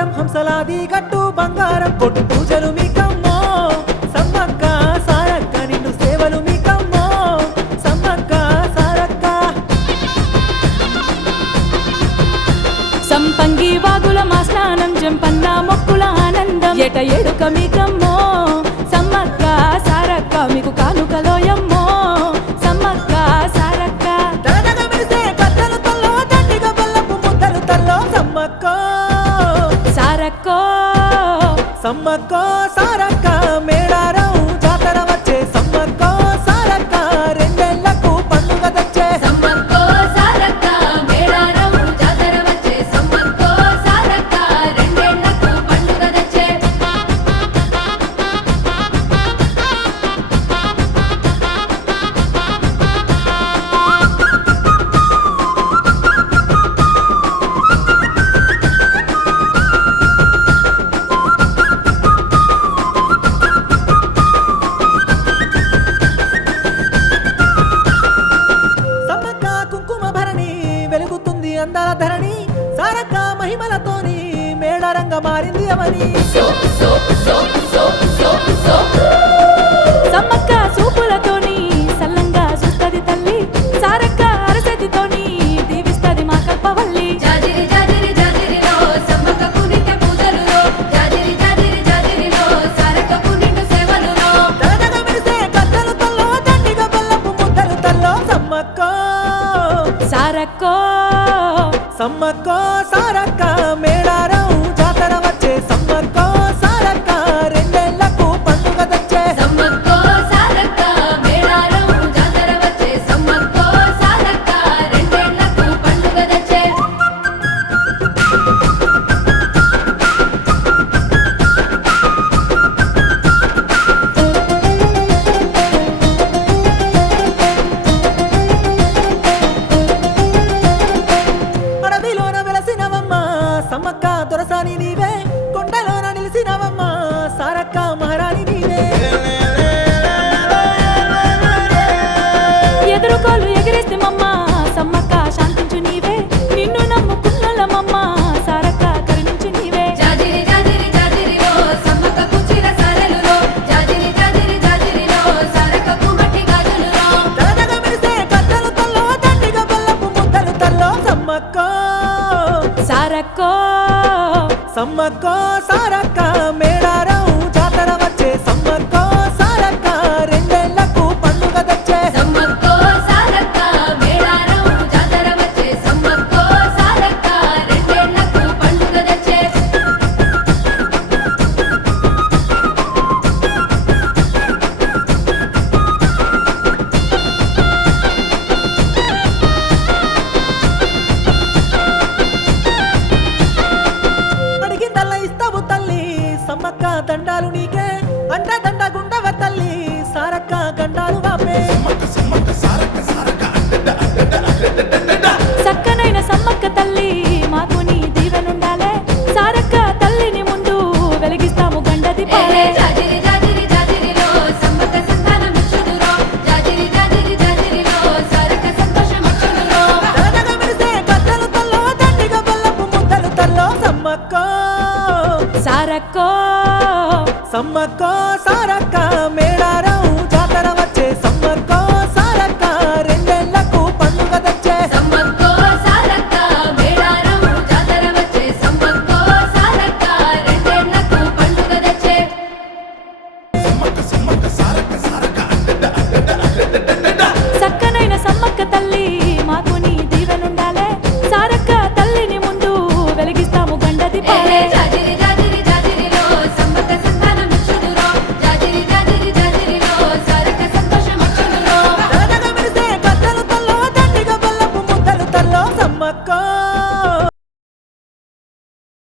హారం హంసలాది గట్టు బంగారం కొట్టు పూజలు మీకమ్మో సమ్మక్క సారక్క నిన్ను సేవలు మీకమ్మో సమ్మక్క సారక్క సంపంగి వాగుల మా స్నానం జంపన్న మొక్కుల ఆనందం ఎట ఎడుక మీకమ్మో సమ్మక్క సారక్క మీకు కానుకలోయమ్మో సమ్మక్క సారక్క దడదగ మెరిసే కట్టెల తల్లో దండిగ బెల్లపు ముద్దలు తల్లో సమ్మక్కో సారక్కో సమ్మక్కో సారక్క మేడారం జాతర వచ్చే సమ్మక్కో సారక్క రెండేళ్లకు పండుగ తెచ్చే సమ్మక్కో సారక్క మేడారం జాతర వచ్చే సమ్మక్కో సారక్క రెండేళ్లకు పండుగ తెచ్చే సమ్మక్క కుంకుమ భరణి వెలుగుతుంది అందాల ధరణి సారక్క మహిమలతోని మేడారంగా మారింది అవని సమ్మక్క సూపులతోని సల్లంగా చూస్తది తల్లి సారక్క అరసతితోని దీవిస్తది మా కల్పవల్లి జాజిరి జాజిరి జాజిరిలో సమ్మక్కకు నిత్య పూజలులో జాజిరి జాజిరి జాజిరిలో సారక్కకు నిండు సేవలులో దడదగ మెరిసే కట్టెల తల్లో దండిగ బెల్లపు ముద్దలు తల్లో సమ్మక్కో సారక్కో సమ్మక్కో సారక్క మేడారం జాతర వచ్చే సమ్మక్కో సారక్క రెండేళ్లకు పండుగ తెచ్చే సమ్మక్కో సారక్క మేడారం జాతర వచ్చే సమ్మక్కో సారక్క రెండేళ్లకు పండుగ తెచ్చే అడవిలోన వెలసినవమ్మ సమ్మక్క దొరసాని నీవే కొండలోన నిలిసినవమ్మ సారక్క మహారాణి నీవే ఎదురుకోలు ఎగిరేస్తే మమ్మ సమ్మక్క శాంతించు నీవే నిన్ను నమ్ముకున్నలమమ్మ సారక్క కరుణించు నీవే జాజిరి జాజిరి జాజిరిలో సమ్మక్కకు చిర సారెలులో జాజిరి జాజిరి జాజిరిలో సారక్కకు మట్టి గాజులులో దడదగ మెరిసే కట్టెల తల్లో దండిగ బెల్లపు ముద్దలు తల్లో సమ్మక్కో సారక్కో సమ్మక్కో సారక్క మేడారం జాతర వచ్చే సమ్మక్కో సారక్క రెండేళ్లకు పండుగ తెచ్చే సమ్మక్కో సారక్క మేడారం జాతర వచ్చే సమ్మక్కో సారక్క రెండేళ్లకు పండుగ తెచ్చే అడిగిందల్లా ఇస్తావు తల్లి సమ్మక్క దండాలు నీకే అంట దండ గుండవ తల్లి సారక్క గండాలు వాపే సక్కనైన సమ్మక్క తల్లి మాకు నీ దీవెనుండాలే సారక్క తల్లిని ముందు వెలిగిస్తాము గండ దీపాలే జాజిరి జాజిరి జాజిరిలో సమ్మక్క సంతానం ఇచ్చుదురో జాజిరి జాజిరి జాజిరిలో సారక్క సంతోషం ఇచ్చుదురో దడదగ మెరిసే కట్టెల తల్లో దండిగ బెల్లపు ముద్దలు తల్లో సమ్మక్కో సారక్కో సమ్మక్కో సారక్క మే